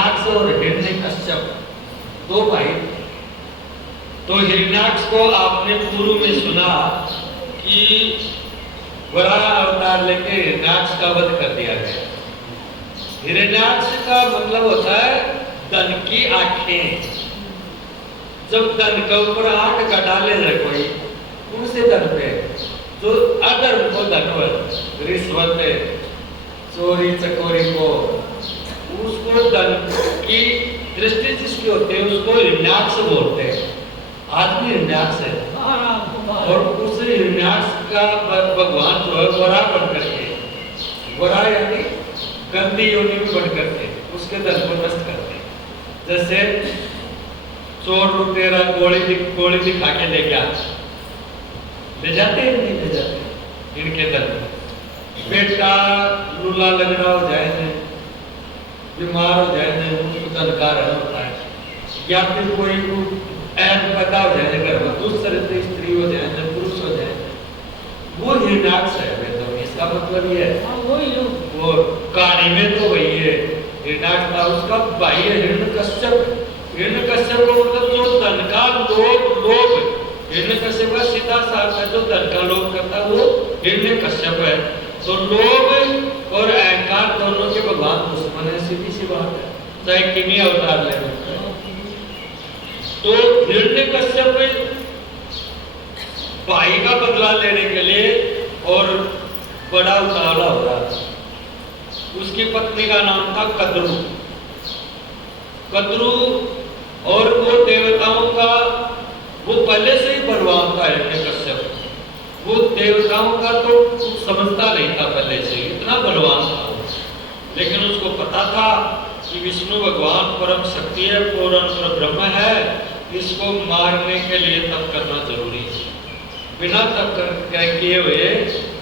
हिरण्याक्ष और हिरण्यकश्यप दो भाई। तो हिरण्याक्ष को आपने पूर्व में सुना कि वराह अवतार लेके हिरण्याक्ष का वध कर दिया गया। हिरण्याक्ष का मतलब होता है धन की आंखें। जब धन के ऊपर आंख का डाले है कोई, उनसे धन पे जो अधर्म को धनवत, रिश्वत, चोरी चकोरी को, उसको धन की दृष्टि जिसकी होती है उसको हिरण्याक्ष बोलते हैं। आदमी हिरण्याक्ष है और उस हिरण्याक्ष का भगवान जो है गोरा बन करके, गोरा यानी गंदी योनि में बन करके उसके धन को नष्ट करते हैं। जैसे चोर लुटेरा गोली दिखा के ले गया, ले जाते हैं नहीं ले जाते इनके धन। बेटा लूला लगना हो जाए न, बीमार हो जाए न, उनको धन का रहना होता है। या फिर कोई ऐप पैदा हो जाए घर में, दूसरे स्त्री हो जाए न, पुरुष हो जाए, वो हिरण्याक्ष है। तो इसका मतलब ये है वो कहानी में तो वही है हिरण्याक्ष था, उसका भाई है हिरण्यकश्यप। हिरण्यकश्यप को मतलब जो धन का लोभ, हिरण्यकश्यप का सीधा साथ है जो धन का लोभ करता है वो हिरण्यकश्यप है। तो लोभ और अहंकार दोनों के भगवान दुश्मन है, सीधी सी बात है, चाहे किन्हीं अवतार ले। तो हिरण्यकश्यप भाई का बदला लेने के लिए और बड़ा उतावला हो रहा था। उसकी पत्नी का नाम था कद्रू। कद्रू और वो देवताओं का वो पहले से ही बलवान था हिरण्यकश्यप। वो देवताओं का तो कुछ समझता नहीं था, पहले से इतना बलवान था। लेकिन उसको पता था कि विष्णु भगवान परम शक्ति है, पूर्ण ब्रह्म है, इसको मारने के लिए तप करना जरूरी है। बिना तप किए हुए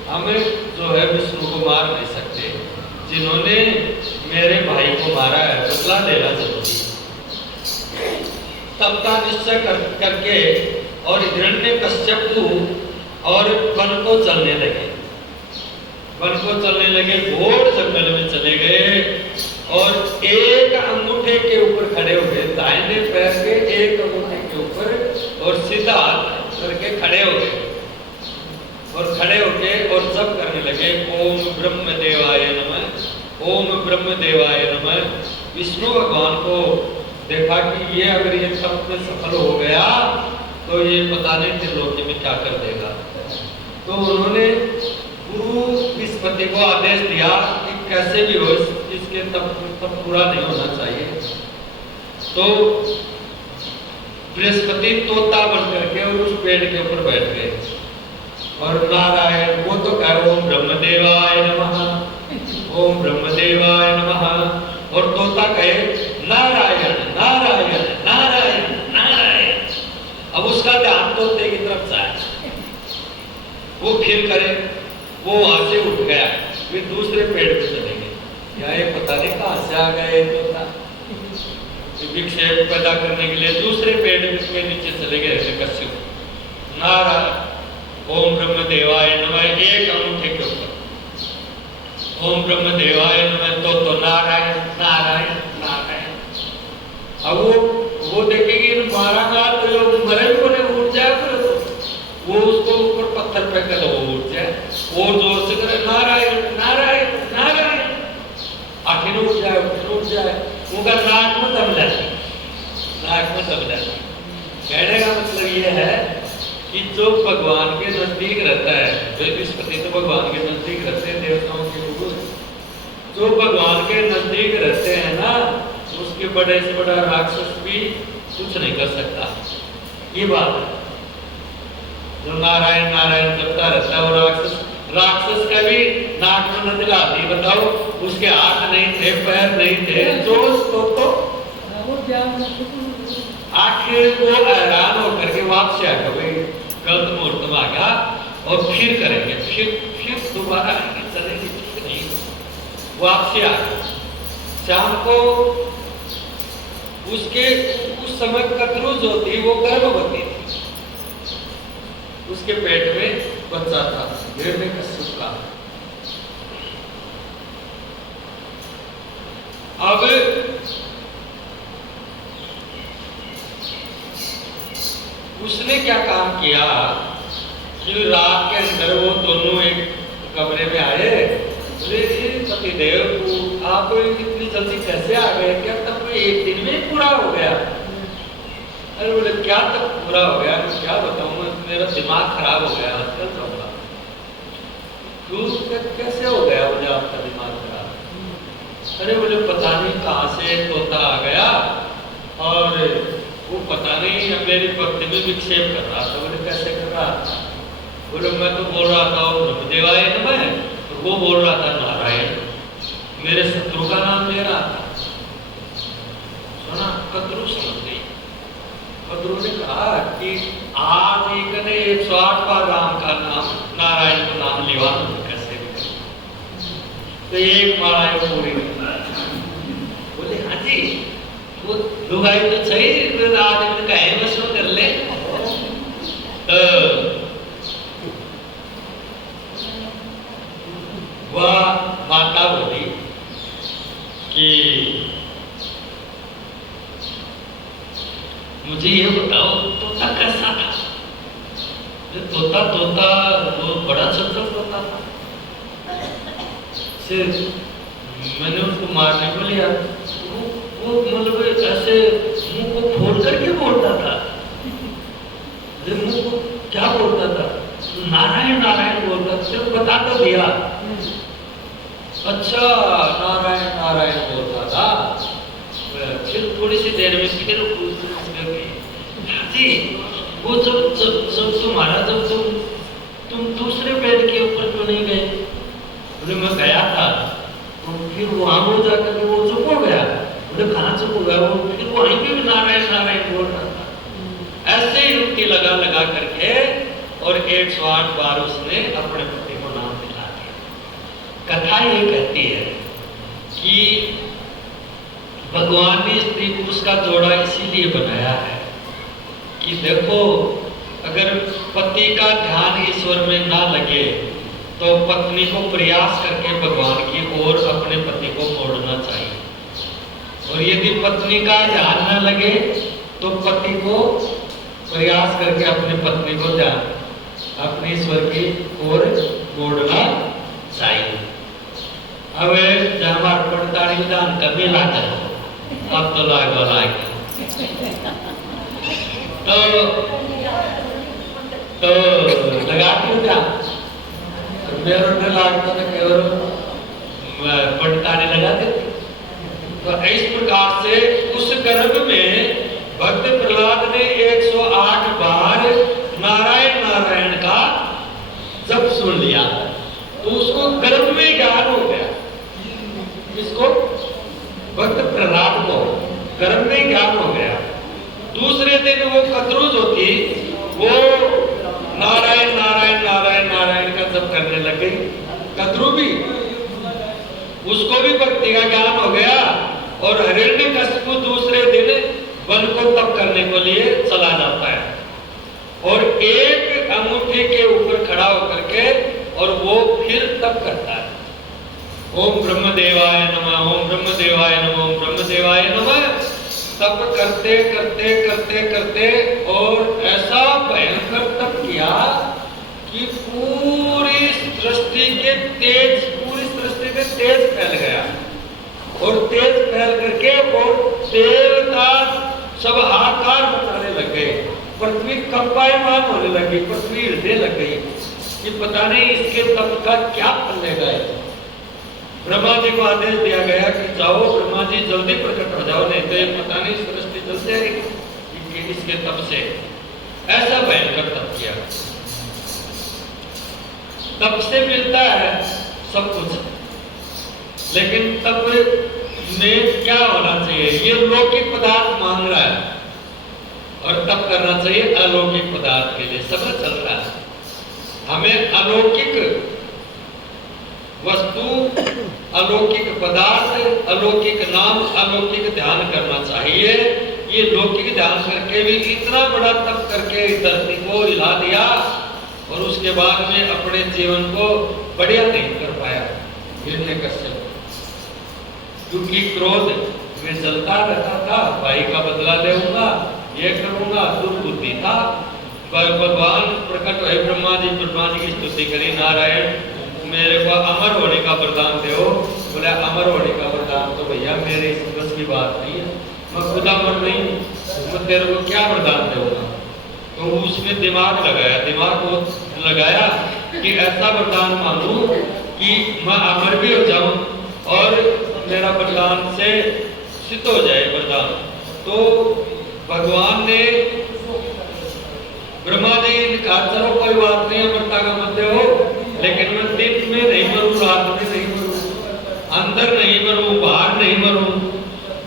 हमें जो है विष्णु को मार नहीं सकते। जिन्होंने मेरे भाई को मारा है बदला लेना जरूरी है। तब का निश्चय करके और हिरण्यकश्यप और वन को चलने लगे। वन को चलने लगे, घोर जंगल में चले गए और एक अंगूठे के ऊपर खड़े हो गए, दाहिने पैर के एक अंगूठे के ऊपर, और सीधा हाथ करके खड़े हो गए। और खड़े होके और जप करने लगे, ओम ब्रह्म देवाय नमः, ओम ब्रह्म देवाय नमः। विष्णु भगवान को देखा कि ये अगर ये तप में सफल हो गया तो ये पता नहीं त्रिलोकी में क्या कर देगा। तो उन्होंने गुरु बृहस्पति को आदेश दिया कि कैसे भी हो इसके तप पूरा नहीं होना चाहिए। तो बृहस्पति तोता बन करके और उस पेड़ के ऊपर बैठ गए और नारायण, वो तो कहे ओम ब्रह्मदेवाय नमः, ओम ब्रह्मदेवाय नमः, और तोता कहे नारायण नारायण नारायण नारायण। अब उसका ध्यान तोते की तरफ जाए, वो फिर करे, वो वहां से उठ गया, फिर दूसरे पेड़ पे चले गए। या ये पता नहीं कहां से आ गए तोता, विक्षेप पैदा करने के लिए दूसरे पेड़ के नीचे चले गए कश्यप। नारायण ओम ब्रह्म देवाय नमः, एक अंगूठे के ऊपर ओम ब्रह्म देवाय नमः, तो नारायण नारायण नारायण। अब वो देखेगी मारा तो मरे बोले उठ जाए, वो उसको ऊपर पत्थर पे कर वो उठ जाए, और जोर से करे नारायण नारायण नारायण, आखिर उठ जाए। उनका नाक में दम जाती, नाक में दम जाती। कहने का मतलब ये है कि जो भगवान के नजदीक रहता है, बृहस्पति तो भगवान के नजदीक रहते हैं, देवताओं के गुरु, जो भगवान के नजदीक रहते हैं ना, उसके बड़े से बड़ा राक्षस भी कुछ नहीं कर सकता। ये बात है, जो नारायण नारायण करता रहता है वो राक्षस का भी नाक में न दिलाती। बताओ, उसके हाथ नहीं थे, पैर नहीं थे, जो तो आखिर वो हैरान होकर के वापस आ गए, गलत मुहूर्त में आ गया, और फिर करेंगे, फिर दोबारा आएंगे, चलेंगे, ठीक नहीं, वापसी आ गए। शाम को उसके उस समय कतरू जो थी वो गर्भवती थी, उसके पेट में बच्चा था हिरण्यकश्यप का। अब उसने क्या काम किया कि रात के अंदर वो दोनों एक कमरे में आए। बोले पतिदेव आप इतनी जल्दी कैसे आ गए, क्या तब एक दिन में पूरा हो गया? अरे बोले क्या तब पूरा हो गया? क्या बताऊं, मेरा दिमाग खराब हो गया आजकल तो। कैसे हो गया बोले आपका दिमाग खराब? अरे बोले पता नहीं कहाँ से तोता आ गया और वो पता नहीं मेरी पत्नी में विक्षेप कर रहा था। बोले कैसे कर रहा? बोले मैं तो बोल रहा था ब्रह्मदेवाय नमः, और वो बोल रहा था नारायण, मेरे शत्रु का नाम ले रहा था। सुना? कद्रू समझ गई। कद्रू ने कहा कि आज एक ने 108 बार राम का नाम, नारायण का नाम लिवा कैसे भी, तो एक माला पूरी। बोले हाँ जी, वो लुगाई तो सही, आदमी का है वसूल कर ले। वह माता बोली कि मुझे ये बताओ तोता कैसा था? तोता तोता वो बड़ा चतुर तोता था। मैंने उसको मारने को लिया, वो मतलब ऐसे मुंह को फोड़ करके बोलता था। मुंह को क्या बोलता था? नारायण नारायण बोलता था। सिर्फ बता तो दिया। अच्छा नारायण नारायण बोलता था। फिर थोड़ी सी देर में फिर जी वो जब तुम्हारा जब तुम दूसरे बेड के ऊपर क्यों नहीं गए? बोले मैं गया था, तो फिर वहां हो जाकर वो चुप हो गया। बोले कहाँ चुप हो गया? वो फिर वहीं पे भी नारायण नारायण बोल रहा था। ऐसे ही युक्ति लगा लगा करके और 108 बार उसने अपने पति को नाम दिला दिया। कथा ये कहती है कि भगवान ने स्त्री पुरुष का जोड़ा इसीलिए बनाया है कि देखो, अगर पति का ध्यान ईश्वर में ना लगे तो पत्नी को प्रयास करके भगवान की ओर अपने पति को मोड़ना चाहिए, और यदि पत्नी का ध्यान न लगे तो पति को प्रयास करके अपने पत्नी को ध्यान अपने ईश्वर की ओर मोड़ना चाहिए। अब जहाँ पड़ताड़ी विधान कभी लाता है, अब तो लाग तो लगाती हूँ क्या मेरे लागता था केवल पड़ताड़ी लगा देती। तो इस प्रकार से उस गर्भ में भक्त प्रहलाद ने 108 बार नारायण नारायण का जप सुन लिया, तो उसको गर्भ में ज्ञान हो गया। इसको भक्त प्रहलाद को गर्भ में ज्ञान हो गया। दूसरे दिन वो कद्रू जो थी वो नारायण नारायण नारायण नारायण का जप करने लग गई। कद्रू भी, उसको भी भक्ति का ज्ञान हो गया। और हिरण्यकशिपु दूसरे दिन वन को तप करने के लिए चला जाता है और एक अंगूठी के ऊपर खड़ा होकर के और वो फिर तप करता है। ओम ब्रह्मदेवाय नमः, ओम ब्रह्मदेवाय नमः, ओम ब्रह्मदेवाय नमः। तप करते करते करते करते और ऐसा भयंकर तप किया कि पूरी सृष्टि के तेज फैल गया। और तेज फैल करके और देवता सब हाहाकार मचाने लग गए। पृथ्वी कंपायमान होने लगी, पृथ्वी हिलने लग गई कि पता नहीं इसके तप का क्या फल लेगा। ब्रह्मा जी को आदेश दिया गया कि जाओ ब्रह्मा जी जल्दी प्रकट हो जाओ, नहीं तो ये पता नहीं सृष्टि जल जाएगी इसके तप से। ऐसा भयंकर तप किया। तप से मिलता है सब कुछ, लेकिन तप में क्या होना चाहिए? ये लौकिक पदार्थ मांग रहा है और तप करना चाहिए अलौकिक पदार्थ के लिए। सब चल रहा है, हमें अलौकिक वस्तु, अलौकिक पदार्थ, अलौकिक नाम, अलौकिक ध्यान करना चाहिए। ये लौकिक ध्यान करके भी इतना बड़ा तप करके धरती को हिला दिया और उसके बाद में अपने जीवन को बढ़िया नहीं कर पाया हिरण्यकश्यप, क्योंकि क्रोध में जलता रहता था। भाई का बदला लेऊंगा, ये करूंगा, दुर्बुद्धि था। भगवान प्रकट हुए, ब्रह्मा जी की स्तुति करी, नारायण मेरे को अमर होने का वरदान दो। बोले अमर होने का वरदान तो भैया मेरे इस बस की बात नहीं है, मैं खुद अमर नहीं हूँ, मैं तेरे को क्या वरदान दूंगा। तो उसमें दिमाग लगाया कि ऐसा वरदान मांगू कि मैं अमर भी हो जाऊं और मेरा वरदान से सिद्ध हो जाए वरदान। तो भगवान ने ब्रह्मा जी ने कहा चलो कोई बात नहीं, अमरता का मत हो, लेकिन मैं दिन में नहीं मरूं, रात में नहीं मरूं, अंदर नहीं मरूं, बाहर नहीं मरूं,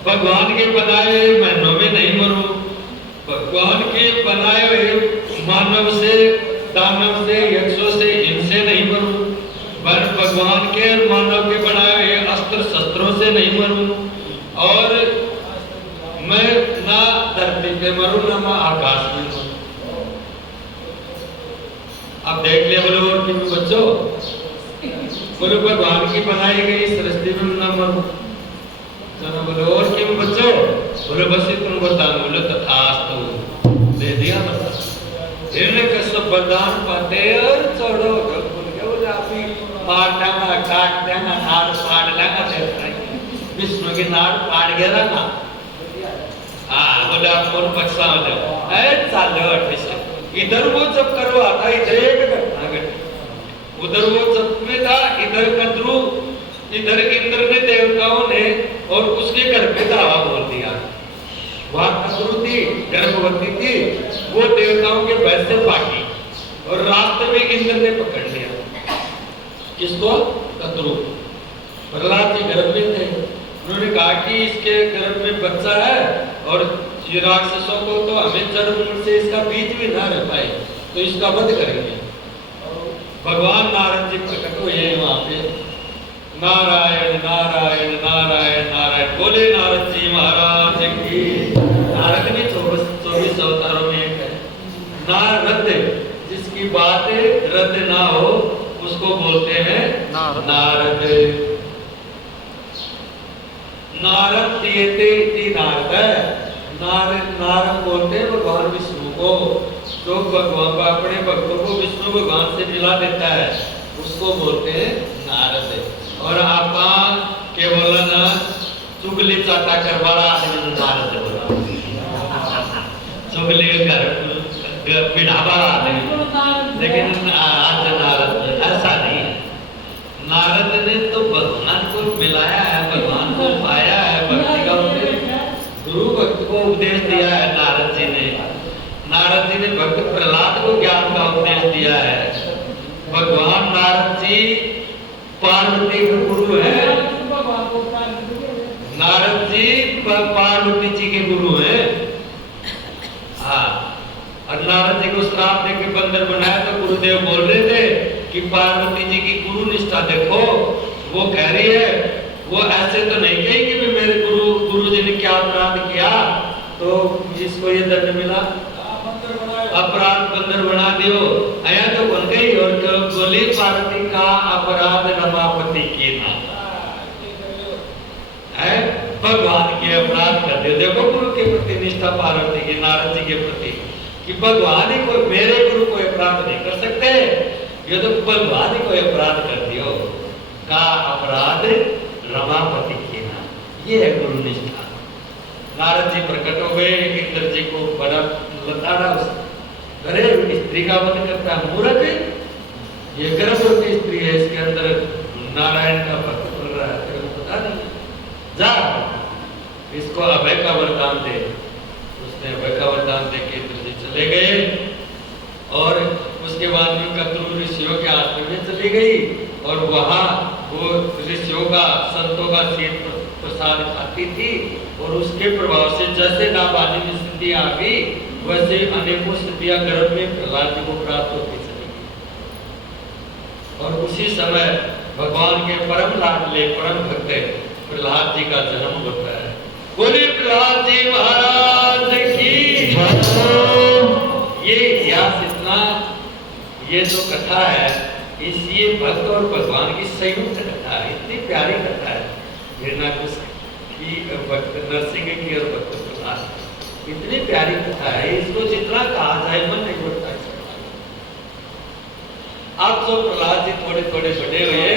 भगवान के बनाए हुए महीनों में नहीं मरूं, भगवान के बनाए हुए मानव से, दानव से, यक्षों से, इनसे नहीं मरूं, पर भगवान के और मानव के बनाए हुए अस्त्र शस्त्रों से नहीं मरूं, और मैं ना धरती पे मरूं ना मैं आकाश में मरूं। अब देख लिया बोलो और किन बच्चों, बोलो भगवान की बनाई गई सृष्टि में ना मरूं, चलो बोलो और किन बच्चों, बोलो बस तुम वरदान बोलो तथास्तु, दे दिया वरदान। इन्हें कसम वरदान पाते और छोड़ो बोले आप ही मार देंगा, काट देंगा, नाड़ फाड़ लेंगा, विष्णु की नाड़ फाड़ गया ना, हाँ बोले आप कौन बच्चा हो जाओ, अरे चालो अट्ठीस। इधर वो जब करवा था, इधर एक घटना घटी, उधर वो जब में था, इधर कद्रू, इधर इंद्र ने देवताओं ने और उसके घर पे दावा बोल दिया। वहां कद्रू थी, गर्भवती थी, वो देवताओं के भय से भागी और रास्ते में इंद्र ने पकड़ लिया। किसको? कद्रू। प्रहलाद जी गर्भ में थे, उन्होंने कहा कि इसके गर्भ में बच्चा है और ये राक्षसों को तो हमें जड़ से इसका बीज भी ना रह पाए, तो इसका वध करेंगे। भगवान नारद जी प्रकट हुए वहां पे, नारायण नारायण नारायण नारायण बोले नारद जी महाराज की। नारद भी 24 अवतारों में एक है। नारद जिसकी बात रद्द ना हो उसको बोलते हैं नारद। नारद नारद बोलते हैं भगवान विष्णु को, जो भगवान अपने भक्तों को विष्णु भगवान से मिला देता है उसको बोलते हैं नारद। और आप केवल ना चुगली चाटा कर वाला आदमी नारद बोला, चुगली कर पिढ़ावा आदमी, लेकिन आज नारद ऐसा नहीं है। नारद ने तो भगवान को मिलाया है, भगवान को पाया है, भक्ति का गुरु भक्त को उपदेश दिया है नारद जी ने। नारद जी ने भक्त प्रहलाद को ज्ञान का उपदेश दिया है। भगवान नारद जी पार्वती के गुरु है। नारद जी पार्वती जी के गुरु हैं। हाँ, और नारद जी को श्राप देके बंदर बनाया तो गुरुदेव बोल रहे थे कि पार्वती जी की गुरु निष्ठा देखो। वो कह रही है, वो ऐसे तो नहीं कही कि मेरे गुरु जी ने क्या अपराध किया तो जिसको ये दंड मिला, अपराध बंदर बना दियो, आया तो बन गई। और बोली पार्वती का अपराध रमापति की था, है भगवान के अपराध कर दियो। देखो गुरु के प्रति निष्ठा पार्वती की, नारद जी के प्रति, कि भगवान ही कोई मेरे गुरु को अपराध नहीं कर सकते, ये तो भगवान ही कोई अपराध कर दियो। का अपराध रमापति की ना, ये है गुरु निष्ठा। नारद जी प्रकट हो गए, इंद्र जी को बड़ा लताड़ा, अरे स्त्री का वध करता है मूर्ख, ये गर्भवती स्त्री है, इसके अंदर नारायण का भक्त बोल रहा है, तेरे को पता नहीं, जा इसको अभय का वरदान दे। उसने अभय का वरदान दे के इंद्र जी चले गए। और उसके बाद में कद्रू ऋषियों के आश्रम में चली गई और वहां वो ऋषियों का, संतों का शीत प्रसाद खाती थी। और उसके प्रभाव से जैसे नाबालिग में स्थिति आ गई, वैसे अनेकों स्थितियां गर्भ में प्रहलाद जी को प्राप्त होती चली गई। और उसी समय भगवान के परम लाडले परम भक्त प्रहलाद जी का जन्म होता है। बोले प्रहलाद जी महाराज की। ये इतिहास इतना, ये जो कथा है, इस ये भक्त और भगवान की संयुक्त कथा है, इतनी प्यारी कथा है। भक्त नरसिंह की और भक्त प्रहलाद, इतनी प्यारी कथा है, इसको जितना कहा जाए मन नहीं बढ़ता। आप जो प्रहलाद जी थोड़े थोड़े बड़े हुए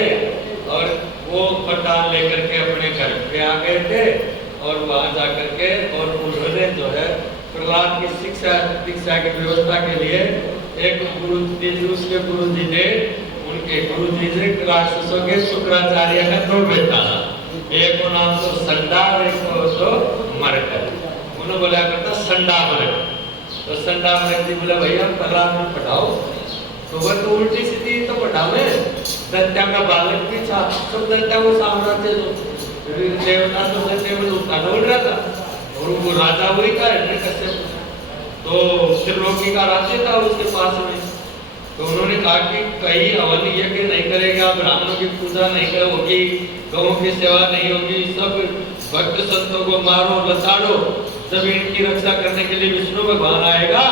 और वो पटान लेकर के अपने घर पे आ गए थे और वहां जाकर के और उन्होंने जो है प्रहलाद की शिक्षा की व्यवस्था के लिए एक गुरु जी, उसके गुरु जी ने उनके गुरु जी ने राक्षसों के शुक्राचार्य का 2 बेटा था, एक को नाम तो संडा और एक को तो मरकर, उन्होंने बोला करता संडा मरकर। तो संडा मरकर जी बोला भैया प्रहलाद में पढ़ाओ, तो वह तो उल्टी सीधी तो पढ़ावे, दैत्या का बालक भी था, सब दैत्या को साम्राज्य तो देवता तो दैत्य में उठाना उड़ रहा था और वो राजा वही था हिरण्यकश्यप, तो त्रिलोकी का राज्य था उसके पास में। तो उन्होंने कहा कि कहीं हवन यज्ञ नहीं करेगा, ब्राह्मणों की पूजा नहीं होगी, गौों की सेवा नहीं होगी, सब भक्त संतों को मारो लताड़ो, जब इनकी रक्षा करने के लिए विष्णु भगवान आएगा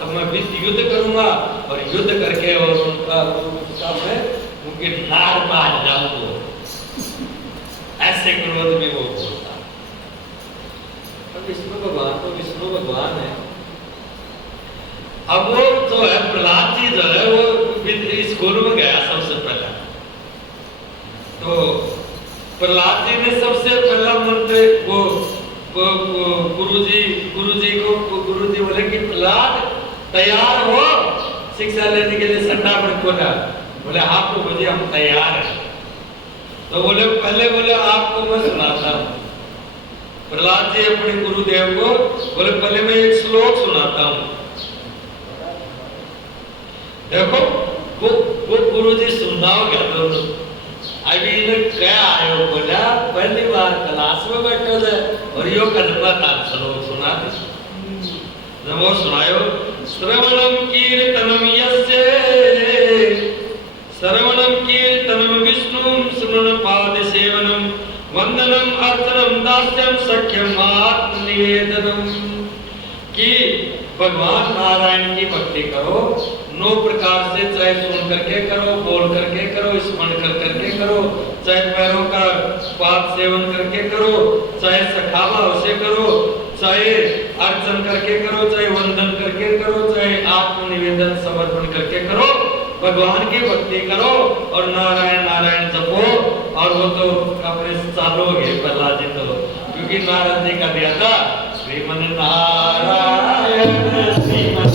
तब मैं युद्ध करूंगा और युद्ध करके और उनका मैं उनके नार बाज जाऊंगा, ऐसे क्रोध में वो बोलता। तो विष्णु भगवान है। अब वो जो है प्रहलाद जी जो है वो स्कूल में गया सबसे पहले, तो प्रहलाद जी ने सबसे पहला मंत्र वो गुरुजी बोले कि प्रहलाद तैयार हो शिक्षा लेने के लिए संडा बोला, बोले हाँ प्रभु जी हम तैयार हैं। तो बोले पहले बोले आपको मैं सुनाता हूँ। प्रहलाद जी अपने गुरुदेव को बोले पहले मैं एक श्लोक सुनाता हूँ, देखो वो गुरुजी सुनाओगे दोनों। अभी इन्हें क्या आयो बोला पहली बार क्लास में बैठे थे और यो कल्पना श्लोक सुना दे, जब वो सुनायो श्रवणम कीर्तनम विष्णु स्मरण पाद सेवनम वंदनम अर्चनम दास्यम सख्यम आत्मनिवेदनम, कि भगवान नारायण की भक्ति करो 9 प्रकार से, चाहे सुन करके करो, बोल करके करो, स्मरण कर करके करो, चाहे पैरों का पाद सेवन करके करो, चाहे सखाभाव से करो, चाहे अर्चन करके करो, चाहे वंदन करके करो, चाहे आत्मनिवेदन समर्पण करके करो, भगवान की भक्ति करो और नारायण नारायण जपो। और वो तो अपने चालू हो गए प्रहलाद जी तो, क्योंकि नारद जी का दिया था श्रीमन नारायण श्रीमन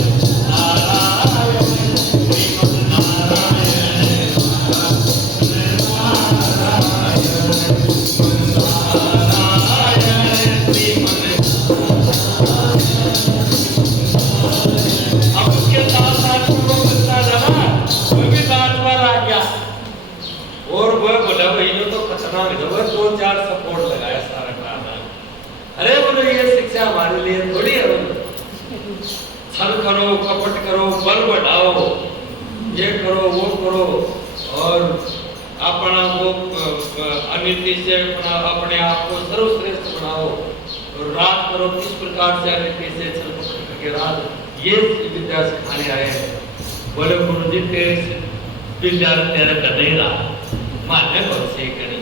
और वह बोला भाई तो खतरनाक है, 2-4 सपोर्ट लगाया सारा खाना। अरे बोलो ये शिक्षा हमारे लिए थोड़ी है, छल करो, कपट करो, बल बढ़ाओ, ये करो वो करो और अपना वो अनिति से अपने आप को सर्वश्रेष्ठ बनाओ और रात करो किस प्रकार से अनिति से छल कपट करके रात, ये विद्या सिखाने आए हैं। बोले गुरुजी तेरे विद्या तेरा कर नहीं रहा, मान्य कौन से करी।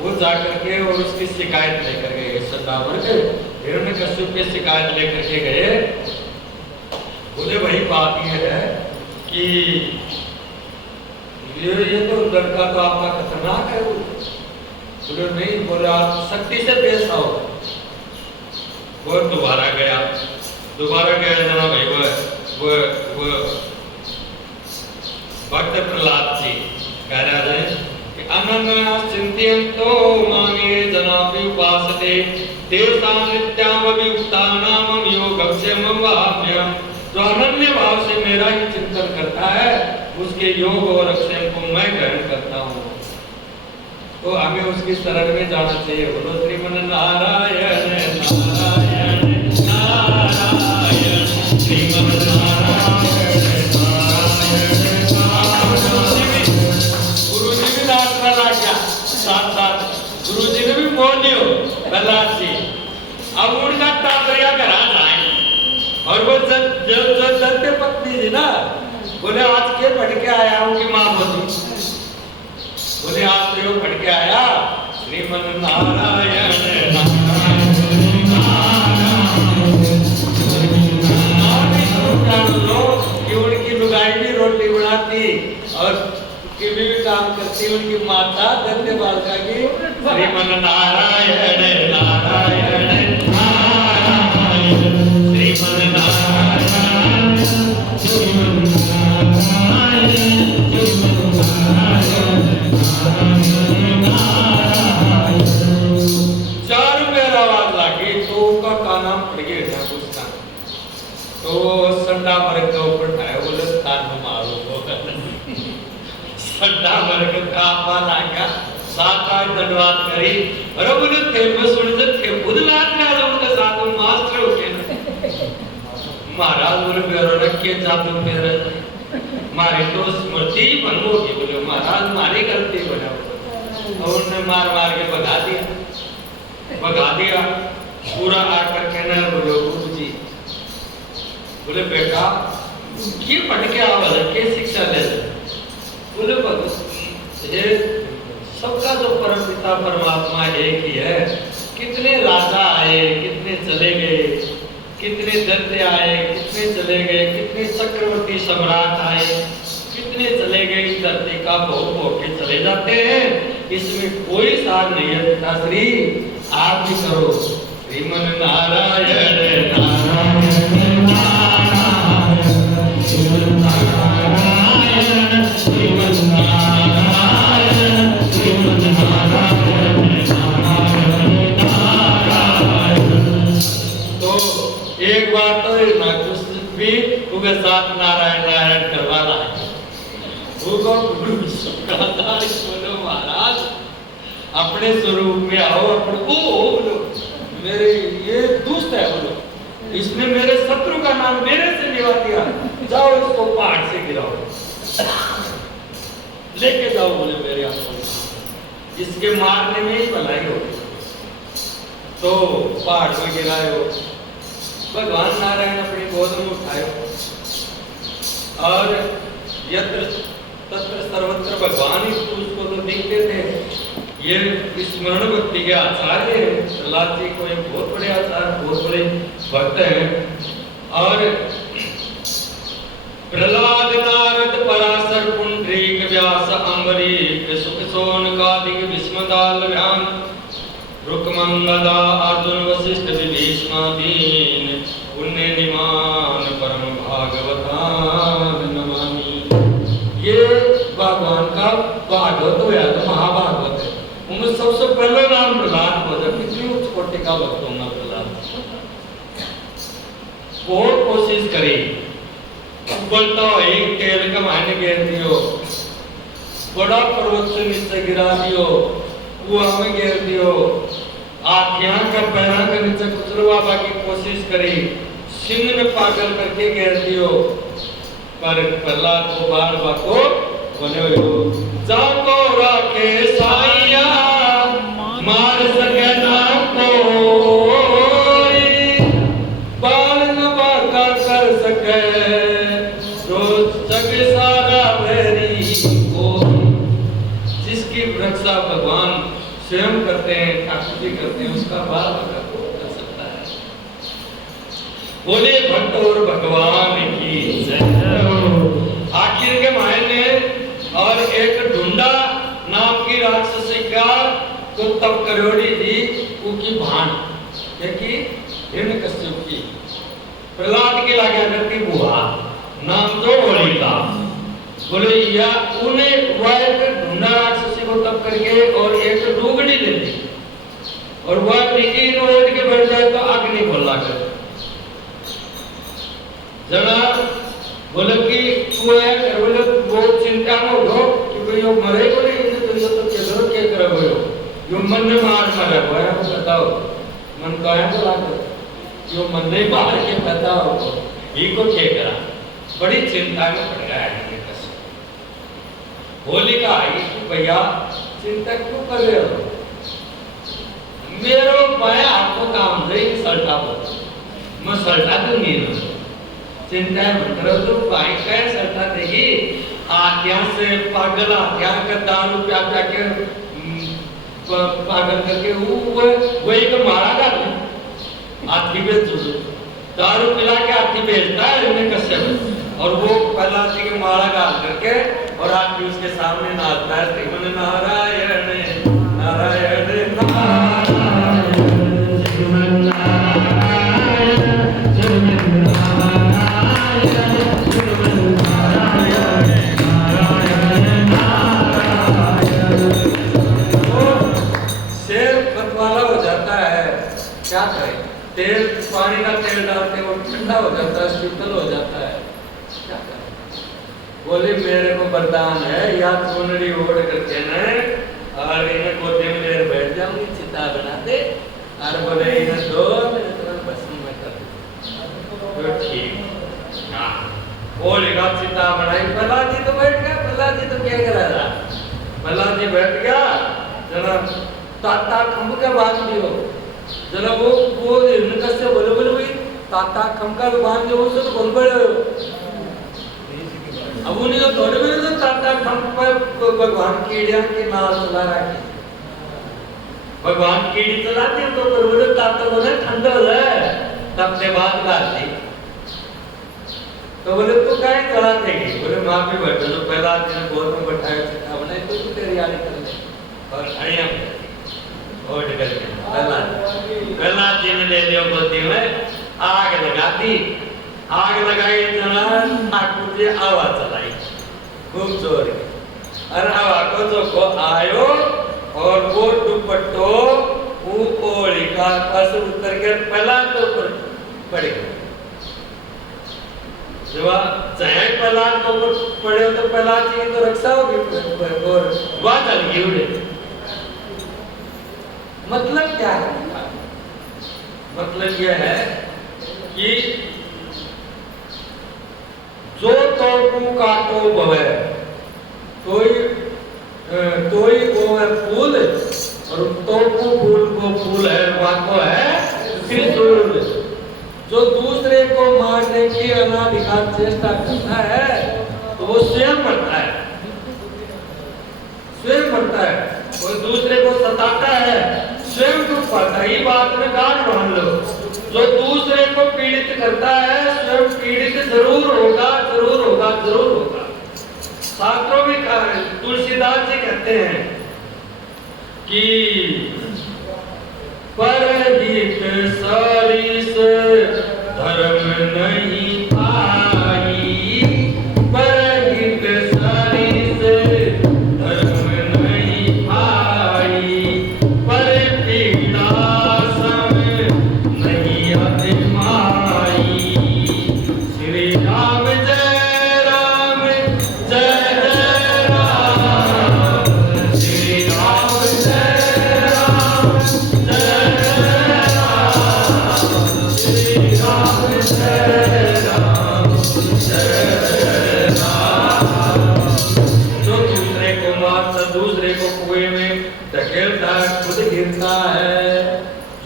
वो जाकर के और उसकी शिकायत लेकर गए सदावर के, हिरण्यकश्यप की शिकायत लेकर के गए। बोले वही बात ये है कि ये तो लड़का तो आपका खतरनाक है। बोले नहीं, बोले आप शक्ति से पेश आओ। वो दोबारा गया जना भाई वो भक्त प्रहलाद जी कह रहे हैं कि अनन्या चिंतयन्तो मामे जनापि उपासते तेषां नित्यामपि उक्तानां योगक्षेमं वहाम्यहम्। जो अनन्य भाव से मेरा ही चिंतन करता है उसके योग और अक्षेम को मैं ग्रहण करता हूँ। तो हमें उसकी शरण में जाना चाहिए। बोलो श्रीमन नारायण नारायण नारायण श्रीमन नारायण गुरुजी ने भी बोल दियो प्रहलाद जी। अब उनका टाकरिया करा जाए और वो दत्ते पत्नी जी ना बोले आज के पढ़ के आया हूँ कि माँ बोली। बोले आज तो पढ़ के आया श्रीमन नारायण कि उनकी लुगाई भी रोटी बनाती शक्ति उनकी माता धन्य बालका की श्रीमन नारायण नारायण नारायण श्रीमन नारायण श्रीमन नारायण चार पैर आवाज लागी तो का काना पड़ गया था उसका तो संडा मर्ग के ऊपर ठाए बोले स्थान में मारो संडा मर्ग का आपा लागा सात आठ दंडवात करी अरे बोले थे मैं सुन से थे खुद लात ना उनके साथ में मास्टर होके महाराज बोले बेरो रखे जादू मेरे मारे तो स्मृति बनोगी बोले महाराज मारी गलती बना और उन्होंने मार मार के भगा दिया पूरा आकर कहना बोलो गुरुजी बोले बेटा ये पढ़ के आवल के शिक्षा ले बोले ये सबका जो परम पिता परमात्मा एक ही है कितने राजा आए कितने चले गए कितने दैत्य आए कितने चले गए कितने चक्रवर्ती सम्राट आए कितने चले गए इस धरती का भोग के चले जाते हैं इसमें कोई सार नहीं है पिताश्री आप भी करो श्रीमन नारायण नारायण नारायण श्रीमन नारायण श्रीमन नारायण श्रीमन नारायण नारायण। तो एक बार तो ना कृष्ण भी उनके साथ नारायण नारायण करवा रहा है बोलो महाराज अपने स्वरूप में आओ अपने को बोलो मेरे ये दुष्ट है बोलो इसने मेरे शत्रु का नाम मेरे से लिवा दिया जाओ इसको पहाड़ से गिराओ लेके जाओ बोले मेरे आपको इसके मारने में ही भलाई होगी तो पहाड़ में गिराए हो भगवान नारायण अपनी गोद में उठाए और यत्र तत्र सर्वत्र भगवान ही उसको तो दिखते थे ये स्मरण भक्ति के आचार्य हैं प्रहलाद जी को एक बहुत बड़े आचार्य बहुत बड़े भक्त हैं और प्रहलाद नारद पराशर पुंडरीक व्यास अम्बरीक सुख शौनकादिक भीष्मदाल व्यान रुक्मंगदा अर्जुन वशिष्ठ विभीषणादीन पुण्य निमान परम भागवतान नमामि। ये भगवान का भागवत हो या तो महाभागवत है उनमें सबसे पहले नाम प्रहलाद बोला कितनी उच्च कोटि का भक्त होना प्रहलाद बहुत कोशिश करी बोलता हो एक तेल का मायने गिर दियो बड़ा पर्वत से नीचे गिरा दियो कुआं में गिर दियो आँखियां का पैरा के नीचे कुचलवा की कोशिश करी सिंह ने पागल करके गिर दियो पर प्रहलाद को बार बार को बोले हो जाको राखे साइया मार सके ना कोई बाल न बाका कर सके जो जग सारा वेरी को जिसकी रक्षा भगवान स्वयं करते हैं ठाकुर जी करते हैं उसका बाल बाका कौन कर सकता है। बोले भक्त और भगवान की जय। आखिर के मायने और एक ढूंढा नाम की राक्षसी का को तब करोड़ी थी उनकी भान कि हिरण्यकश्यप की प्रहलाद की लागे करती बुआ नाम तो होली का बोले या उन्हें वह एक ढूंढा राक्षसी को तब करके और एक डूगड़ी ले ली और वह निकी नोट के बैठ जाए तो अग्नि बोला कर जना बोले कि तू है बोले बहुत चिंता में हो कि भाई यो मरे को नहीं तो यो तो केदरो के करे हो यो मन में मार मरे हो है बताओ मन का है तो लागो यो मन नहीं मार के बताओ ये को क्या करा बड़ी चिंता में पड़ गया है ये कस होली का आई कि भैया चिंता क्यों कर रहे हो मेरो पाया आपको काम नहीं सल्टा बोल मैं सल्टा दूंगी ना चिंता मत करो तो भाई कैसे सल्टा देगी आत्या से पागल आत्या का दारू प्या प्या के पागल करके वो एक मारा कर हाथी बेच दो दारू पिला के हाथी बेचता है इन्हें कश्यप और वो पहला के मारा गाल करके और आदमी उसके सामने नाचता है श्रीमन नारायण नारायण नारायण श्रीमन नारायण श्रीमन नारायण श्रीमन नारायण नारायण नारायण। तो शेर मतवाला हो जाता है, क्या करें? तेल, पानी का तेल डालते वो ठंडा हो जाता है, शीतल हो जाता है, क्या करें? बोले मेरे को वरदान है, या चुनरी ओढ़ करके न और इन्हें गोदी में लेकर बैठ जाऊंगी, चिता बना दे और बोले इन्हें दो मेरे तुरंत भस्म में कर दो। तो ठीक हाँ बोलेगा, चिता बनाई। प्रहलाद जी तो बैठ गया। प्रहलाद जी तो क्या करा रहा? प्रहलाद जी बैठ गया, जरा ताता खंभ के बांध दियो, जरा वो हिरण्यकश्यप बोले भाई ताता खंभ का बांध दियो, उससे तो बोल बड़े हो। अब उन्हें तो थोड़े भी तो ताता खंभ पर भगवान कीड़िया के नाल चला रखी, भगवान कीड़ी चलाती तो बोले ताता बोले ठंडा हो जाए तब से बात गाती। तो बोले तू क्या चला देगी? बोले माँ भी बैठो, जो पहला दिन गोद में बैठाया चिता बनाई तो तू तैयारी कर ले और अड़िया ओढ़ करके प्रहलाद जी ने ले लियो गोदी में, आग लगा दी। आग लगाई ठाकुर जी हवा चलाई खूब जोर की, और हवा को जो को आयो और वो दुपट्टो वो ओढ़ी का पास उतर के प्रहलाद के ऊपर पड़ गया। जब चाहे प्रहलाद के ऊपर पड़े तो प्रहलाद जी की तो रक्षा होगी और वह चल गई उड़े। मतलब क्या है? मतलब यह है कि जो तोपू काटो बवे तोई गोवे फूल, और तोपू फूल को फूल है वाको है त्रिशूल। जो दूसरे को मारने की अनाधिकार चेष्टा करता है तो वो स्वयं मरता है, स्वयं मरता है। कोई दूसरे को सताता है स्वयं दुख पाता है। ये बात में गांठ बांध लो, जो दूसरे को पीड़ित करता है स्वयं पीड़ित जरूर होगा, जरूर होगा, जरूर होगा। शास्त्रों में कहा है, तुलसीदास जी कहते हैं कि परहित सरिस धर्म नहीं पाई, परहित सरिस धर्म नहीं पाई, पर पीड़ा सम नहीं अतिमाई। श्री राम जय राम जय जय राम, श्री राम जय राम जय जय राम, श्री राम जय राम जय जय राम। जो दूसरे को मारता, दूसरे को कुएं में धकेलता है खुद गिरता है,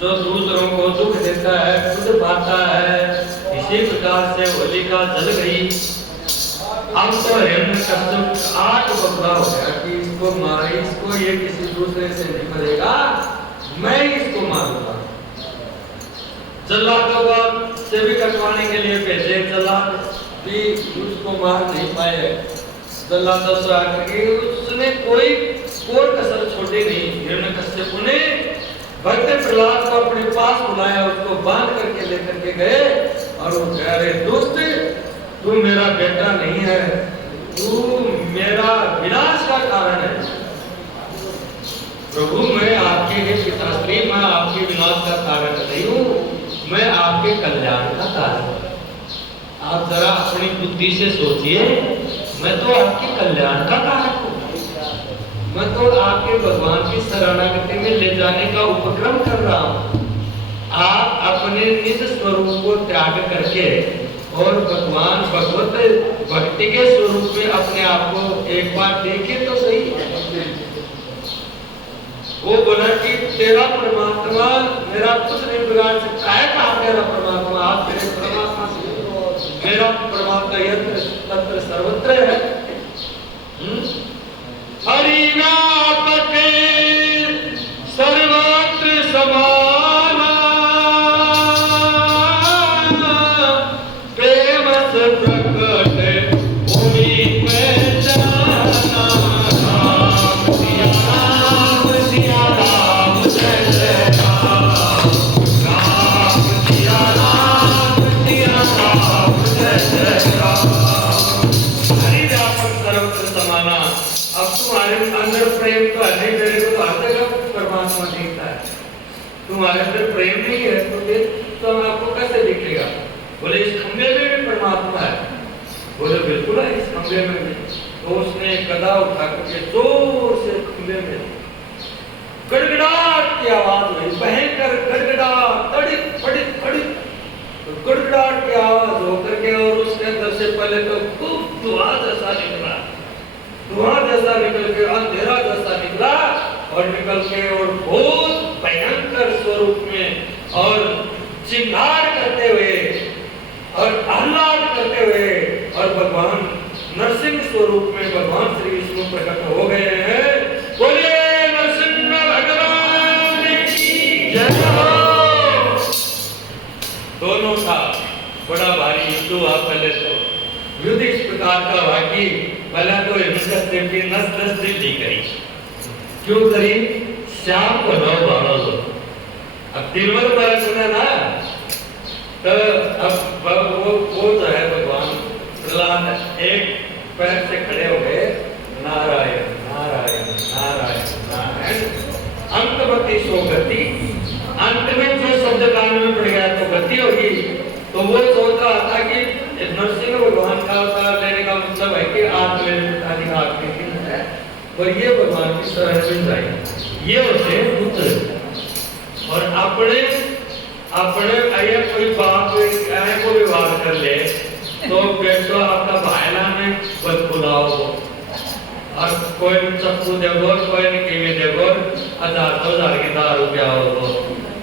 जो दूसरों को दुख देता है खुद पाता है। इसी प्रकार से होलिका जल गई। अब तो हिरण्यकश्यप आठ बदला हो गया कि इसको मारे, इसको ये किसी दूसरे से नहीं मरेगा, मैं इसको मारूंगा। जल्लादों से भी कटवाने के लिए भेजे, जल्लाद भी उसको मार नहीं पाए। जल्लादों से आकर के उसने कोई कसर छोड़ी नहीं। हिरण्यकश्यप ने भक्त प्रहलाद को अपने पास बुलाया, उसको बांध करके लेकर के गए और वो कह रहे दोस्त तू मेरा बेटा नहीं है, तू मेरा विनाश का कारण है। प्रभु मैं आपके लिए पिताश्री, मैं आपके विनाश का कारण नहीं हूँ, मैं आपके कल्याण का कारण हूँ। आप जरा अपनी बुद्धि से सोचिए, मैं तो आपके कल्याण का कारण हूँ, मैं तो आपके भगवान की शरणागति में ले जाने का उपक्रम कर रहा हूँ। आप अपने निज स्वरूप को त्याग करके और भगवान भगवत भक्ति के स्वरूप में अपने आप को एक बार देखे तो सही। वो बोला कि तेरा परमात्मा मेरा कुछ नहीं बिगाड़ सकता है। कहा मेरा परमात्मा? आप मेरे परमात्मा से, मेरा परमात्मा यत्र तत्र सर्वत्र है। हरिनापके सर्वत्र समाना, प्रेम से प्रकट भूमि में जाना। तुम्हारे अंदर प्रेम नहीं है तो फिर तो आपको कैसे दिखेगा? बोले इस खंबे में भी परमात्मा है। बोले बिल्कुल है इस खंबे में भी। तो उसने गदा उठा करके जोर से खंबे में गड़गड़ाहट की आवाज हुई, भयंकर गड़गड़ाहट, तड़ित तड़ित तड़ित, तो गड़गड़ाहट की आवाज होकर के और उसके अंदर से पहले तो खूब धुआं जैसा निकला, धुआं जैसा निकल के अंधेरा जैसा निकला और निकल के और बहुत भयंकर स्वरूप में और चिंगार करते हुए और आह्लाद करते हुए और भगवान नरसिंह स्वरूप में भगवान श्री विष्णु प्रकट हो गए हैं। बोले नरसिंह भगवान की जय हो। दोनों का बड़ा भारी युद्ध हुआ। पहले तो युद्ध इस प्रकार का हुआ कि पहले तो हिरण्यकश्यप की नस नस दिल्ली करी। क्यों करी? श्याम को 9 बाणों लो। अब तिरुमल पर सुना ना, तो अब वो जो है भगवान प्रहलाद एक पैर से खड़े हो गए, नारायण नारायण नारायण नारायण, अंतवती सो गति। अंत में जो शब्द कान में पड़ गया तो गति होगी। तो वो सोच रहा था कि नरसिंह भगवान का अवतार लेने का मतलब है कि आग लेने का आखिरी दिन है और ये भगवान की शरण में जाए। ये होते हैं पुत्र। और अपने अये कोई बाप को विवाह कर ले तो बेटो आपका भाईला में बस बुलाओ और कोई चक्कू देगो, कोई कीमे देगो, 1000 की दारू क्या हो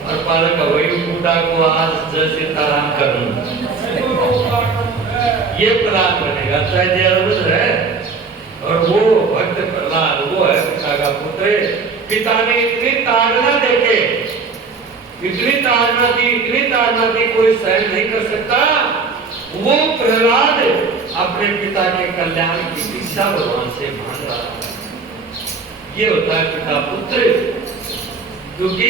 और पालक वही बूढ़ा को आज जैसे ताराम करूं। ये प्रहलाद बनेगा, चाहे जरूर है। और वो भक्त प्रहलाद वो है पिता का पुत्र। पिता ने इतनी ताड़ना देके, इतनी ताड़ना दी कोई सहन नहीं कर सकता। वो प्रहलाद अपने पिता के कल्याण की इच्छा भगवान से मांग रहा है। ये होता है पिता पुत्र। क्योंकि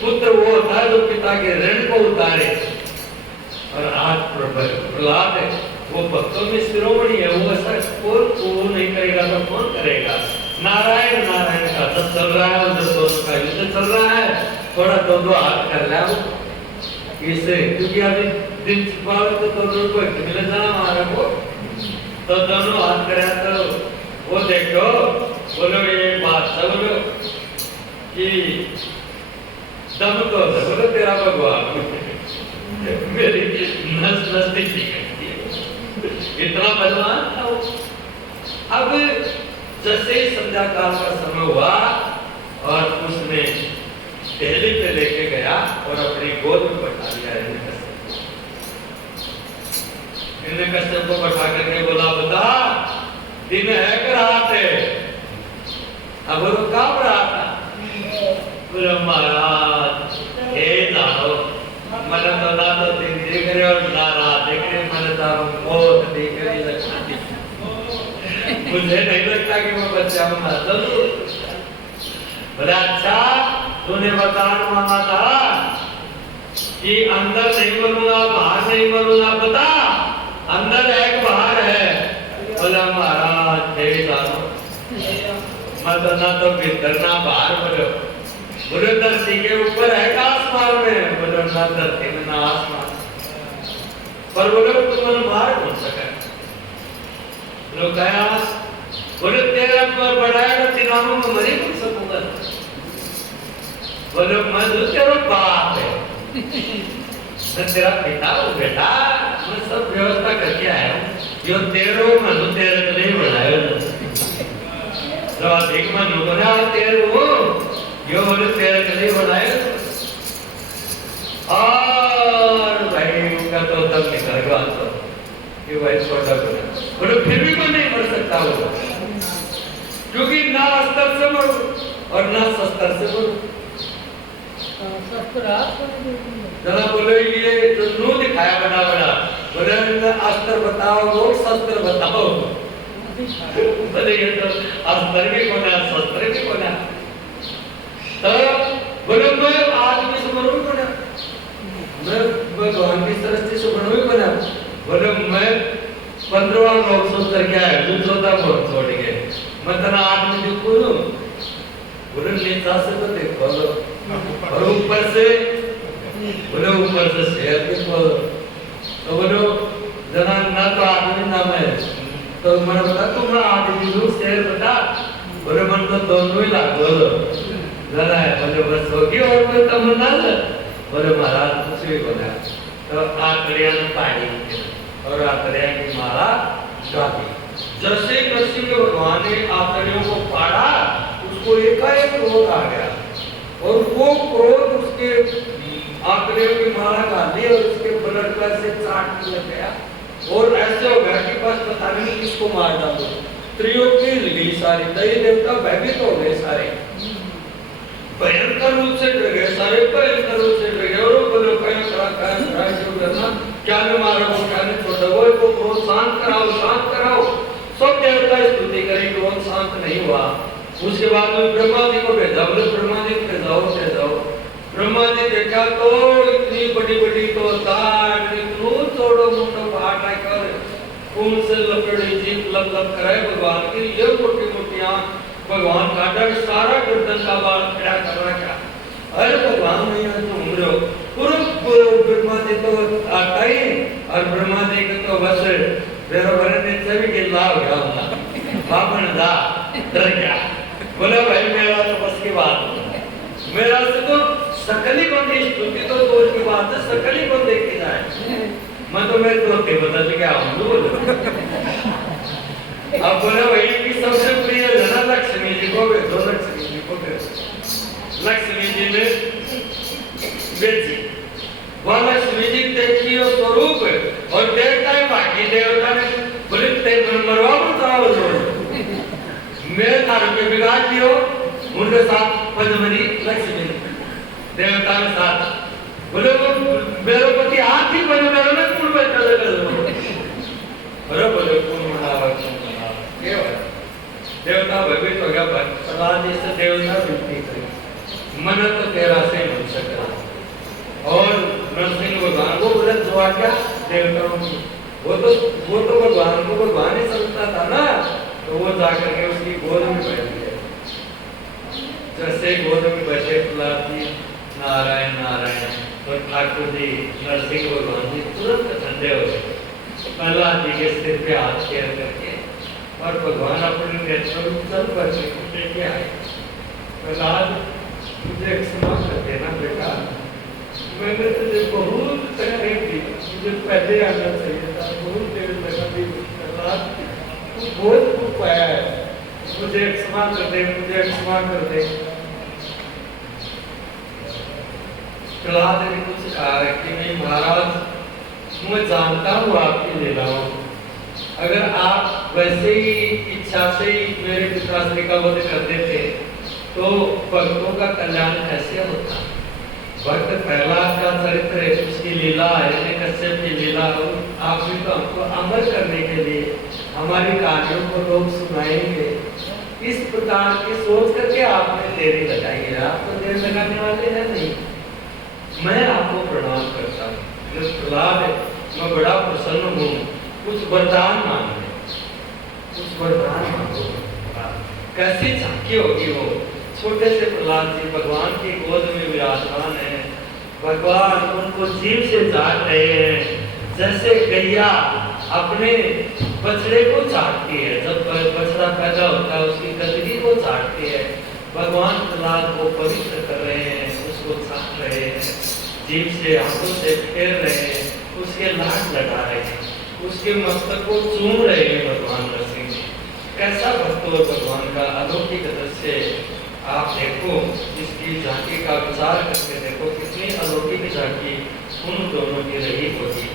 पुत्र वो होता है जो पिता के ऋण को उतारे। और आज प्रहलाद है वो भक्तों में शिरोमणि है। वो ऐसा कौन नहीं करेगा तो कौन करेगा? नारायण नारायण का सब चल रहा है, उधर दोनों का युद्ध चल रहा है। थोड़ा दो हाथ कर लो इसे, क्योंकि अभी दिन छुपाओ तो दोनों को मिल जाना हमारे को। तो दोनों हाथ करे तो वो देखो, बोलो ये बात बोलो कि दम तो बोलो तेरा भगवान मेरी नस नस दिखती है। इतना बलवान था वो। अब जैसे संध्या काल का समय हुआ और उसने टहली पे लेके गया और अपनी गोद में बैठा लिया हिरण्यकश्यप को बैठा करके बोला, बता दिन है कि रात है? अब वो कांप रहा था। बोले महाराज हे जानो, मैंने तो ना तो दिन देख रहे और ना रात देख रहे, मैंने तो मौत देख रही लगता। मुझे नहीं लगता कि मैं बच्चा में मर दूं। बोले अच्छा तूने वरदान मांगा था कि अंदर नहीं मरूंगा बाहर नहीं मरूंगा, बता अंदर है कि बाहर है? बोला महाराज हे जानो, मैं तो ना तो भीतर ना बाहर बोलो। बोले धरती के ऊपर है का आसमान में? बोलो ना धरती में ना आसमान। पर बोले तुम बाहर कौन सका? लोग कहा बोले तेरा पर बढ़ाएगा दिनानों में मरी कौन सकूंगा? बोले मैं तो तेरा बाप है, मैं तेरा पिता हूँ बेटा, मैं सब व्यवस्था करके आया हूँ। यो तेरो मनु तेरे के लिए बनाया तो अधिक मनु बना तेरो यो बोले तेरे के लिए बनाया। और भाई उनका तो तब निकल गया तो ये भाई छोटा बना। बोले फिर भी मैं नहीं मर सकता वो, क्योंकि ना अस्त्र से मरो और ना शस्त्र से मरो। जरा बोले ये जो नू दिखाया बना बना, बोले अस्त्र बताओ वो शस्त्र बताओ। बोले ये तो अस्त्र भी बना शस्त्र भी बना। तो बोले मैं आदमी से मरू बना, मैं भगवान की सृष्टि से मरू बना। बोले मैं 15वां लोग सोच करके आया, दूसरों का बहुत छोड़ के मैं तना आदमी जो करूं। बोले नेता से तो देखो और ऊपर से बोले ऊपर से शेर के फल। तो बोलो जना ना तो आदमी ना मैं, तो मैंने बता तुम आदमी लोग शेर बता, बोले मन तो दोनों ही लाग बोलो जना है, बोले बस होगी और कोई कम ना ले, बोले महाराज कुछ भी बोला। तो आकड़िया ने पानी और आकड़िया की माला गाती। जैसे नरसिंह भगवान ने आकड़ियों को पाड़ा, उसको एकाएक क्रोध आ गया और वो क्रोध उसके आकड़ियों की माला गाली और उसके ब्लड का से चाटने लग गया और ऐसे हो गया कि बस पता नहीं किसको मार डालो। स्त्रियों की गई सारी, दैवी देवता भयभीत हो गए सारे, भयंकर रूप से डर गए सारे, भयंकर रूप से डर गए और बोलो क्या ने मारा वो, क्या ने छोड़ा वो, क्रोध शांत कराओ। सब देवता स्तुति करी, क्रोध शांत नहीं हुआ। उसके बाद में ब्रह्मा जी को भेजा, बोले ब्रह्मा जी पे जाओ। ब्रह्मा जी देखा तो इतनी बड़ी तो दाढ़, तोड़ो मुंडो फाड़ कर खून से लपेटी जीप लप कराए भगवान की, ये मोटी आंख, भगवान का डर सारा गर्दन का बाल खड़ा कर रहा क्या। अरे भगवान नहीं है तुम रो पूरा ब्रह्मा जी तो आता ही, और ब्रह्मा जी को तो बस मेरा भरने से भी गिल्ला हो गया होगा बापन दा डर गया। बोला भाई मेरा तो बस की बात, मेरा से तो सकल ही बंदी स्तुति तो दूर की बात है, सकल ही बंद देखी जाए, मैं तो मेरे दोस्ते बदल गया हूँ। अब बोला भाई की सबसे प्रिय जना लक्ष्मी जी को भेजो, लक्ष्मी जी को भेजो। लक्ष्मी जी ने भेजी, वह लक्ष्मी जी देखी और स्वरूप और देखता है बाकी देवता ने बोले ते मरवा बताओ मेरे तार पे बिगाड़ दियो, उनके साथ पद्मनी लक्ष्मी देवता के साथ बोले वो मेरे पति हाथ ही बने मेरे ने कुल पे चले गए। अरे बोले कौन मनावा क्या देवता भयभीत हो गया, प्रहलाद जी से देवता विनती करी, मन तो तेरा से बन सकता और नरसिंह भगवान को बोले जो आज्ञा देवताओं की, वो तो भगवान को भगवान ही समझता था ना, तो वो जाकर के उसकी गोद में बैठ गया। जैसे गोद में बैठे प्रहलाद जी नारायण और ठाकुर जी नरसिंह भगवान जी तुरंत ठंडे हो गए। प्रहलाद जी के सिर पे हाथ फेर करके और भगवान अपने नेत्रों में चल पर लेके आए। प्रहलाद मुझे क्षमा कर देना बेटा, मैंने तुझे बहुत तकलीफ दी, मुझे पहले आना चाहिए था, बहुत देर लगा दी। प्रहलाद तू बहुत दुख पाया है, मुझे क्षमा कर दे। प्रहलाद ने कुछ कहा कि नहीं महाराज, मैं जानता हूँ आपकी लीलाओं, अगर आप वैसे ही इच्छा से ही मेरे पिताश्री का वध करते थे तो भक्तों का कल्याण कैसे होता। भक्त प्रहलाद का चरित्र है, उसकी लीला हिरण्यकश्यप की लीला, आपने तो हमको अमर करने के लिए हमारी कहानियों को लोग सुनाएंगे, इस प्रकार की सोच करके आपने देरी लगाई है। आप तो देर लगाने वाले हैं नहीं। मैं आपको प्रणाम करता हूँ प्रहलाद, मैं बड़ा प्रसन्न हूँ, कुछ वरदान मांगो। कैसी झांकी होगी वो, छोटे से प्रहलाद जी भगवान की गोद में विराजमान है, भगवान उनको जीभ से चाट रहे हैं, जैसे गैया अपने बछड़े को चाटती है, जब बछड़ा पैदा होता है उसकी गंदगी को चाटती है, भगवान प्रहलाद को पवित्र कर रहे हैं, उसको चाट रहे हैं, जीभ से हाथों से फेर रहे हैं, उसके लाड लगा रहे हैं, उसके मस्तक को चूम रहे हैं भगवान नरसिंह जी। कैसा भक्त हो भगवान का अलौकिक दृश्य, आप देखो इसकी झांकी का विचार करके देखो, कितनी अलौकिक झांकी उन दोनों की रही होगी।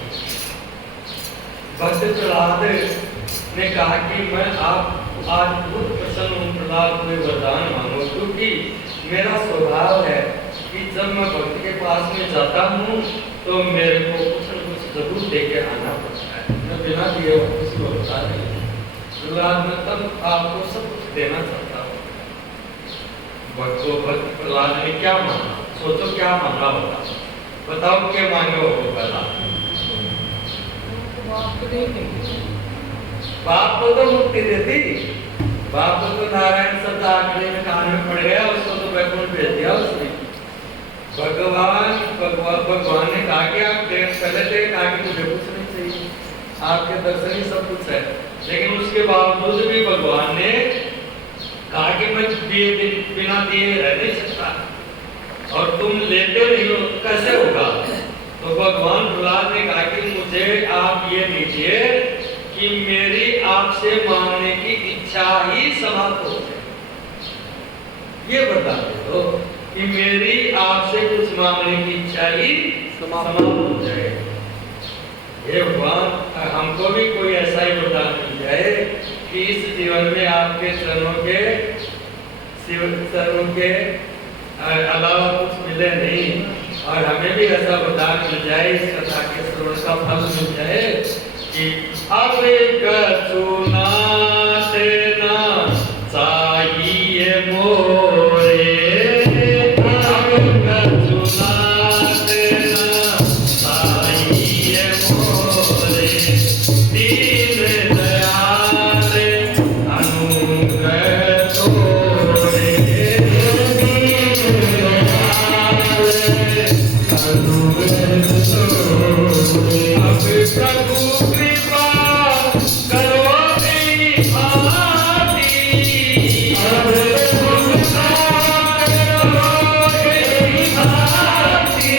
भक्त प्रहलाद ने कहा कि मैं आप आज बहुत प्रसन्न हूँ, प्रहलाद कोई वरदान मांगो, क्योंकि मेरा स्वभाव है कि जब मैं भक्त के पास में जाता हूँ तो मेरे को कुछ न कुछ जरूर देके आना पड़ता है, मैं बिना दिए किसी को बता नहीं। प्रहलाद में तब आपको सब कुछ देना चाहता हूँ। भक्त प्रहलाद ने क्या मांगा, सोचो क्या मांगा होगा, बताओ क्या मांगे हो प्रहलाद। बाप को तो मुक्ति देती, बाप को तो नारायण शब्द आंकड़े में कान में पड़ गया, उसको तो वैकुंठ भेज दिया उसने, भगवान ने कहा कि आप पहले थे, कहा कि मुझे कुछ नहीं चाहिए, आपके दर्शन ही सब कुछ है। लेकिन उसके बावजूद भी भगवान ने कहा कि मैं बिना दिए रह नहीं सकता और तुम लेते नहीं हो, कैसे होगा? तो भगवान प्रहलाद ने कहा कि मुझे आप ये दीजिए कि मेरी आपसे मांगने की इच्छा ही समाप्त हो जाए। ये बता दो कि मेरी आपसे कुछ मांगने की इच्छा ही समाप्त हो जाए। हे भगवान, हमको भी कोई ऐसा ही वरदान मिल जाए कि इस जीवन में आपके चरणों के अलावा कुछ मिले नहीं, और हमें भी ऐसा वरदान मिल जाए, इस कथा के श्रवण का फल मिल जाए कि अब कछुना तेना चाहिए मोरे, अब कछुना तेना चाहिए मोरे, दीन दयाल अनुग्रह तोरे, दीन दयाल अनुग्रह तोरे। अब प्रभु कृपा करो मेरी भांति, अब प्रभु कृपा करो मेरी भांति,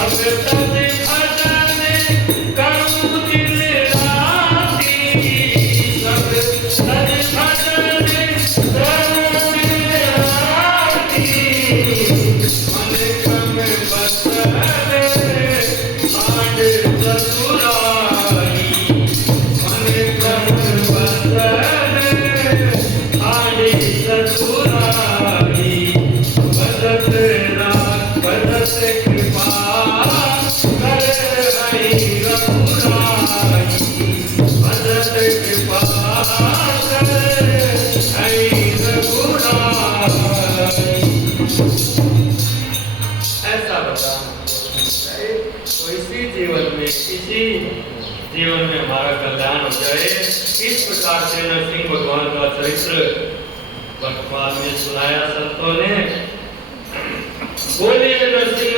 अब तज भजन करूं दिल राति, अब तज भजन करूं दिल राति, मन क्रम बसरे आंड ससुरारी, मन क्रम बसरे आंड ससुरारी, बदत रात बदत कृपा कर हरि रघुराई, बदत कृपा कर हरि रघुराई। ऐसा बता तो इसी जीवन में हमारा कल्याण हो जाए। इस प्रकार से नरसिंह भगवान का चरित्र वर्तमान में सुनाया संतों ने। बोलिए नरसिंह